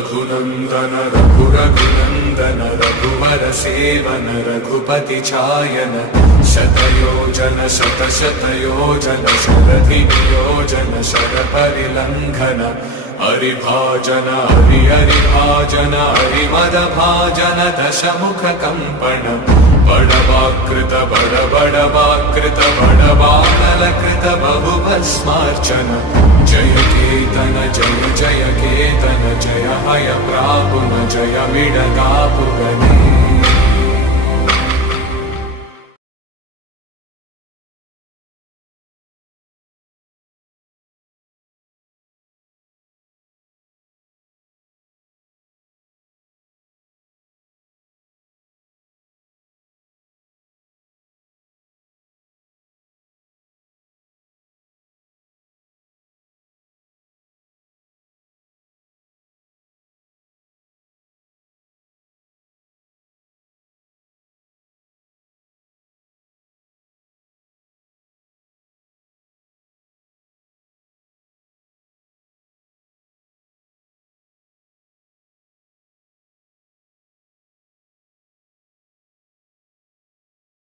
रघुनंदन रघुरघुनंदन रघुवर सेवन रघुपति छायन शतयोजन शतशतयोजन शरधियोजन शरपरिलंघन हरिभाजन हरिभाजन हरिमदभाजन दशमुख कंपन बड़वाकृत बड़वाकृत बड़वानलकृत बहुभस्मार्चन जय केतन जय जय केतन जय हय प्रापुन जय मिडगापुगने।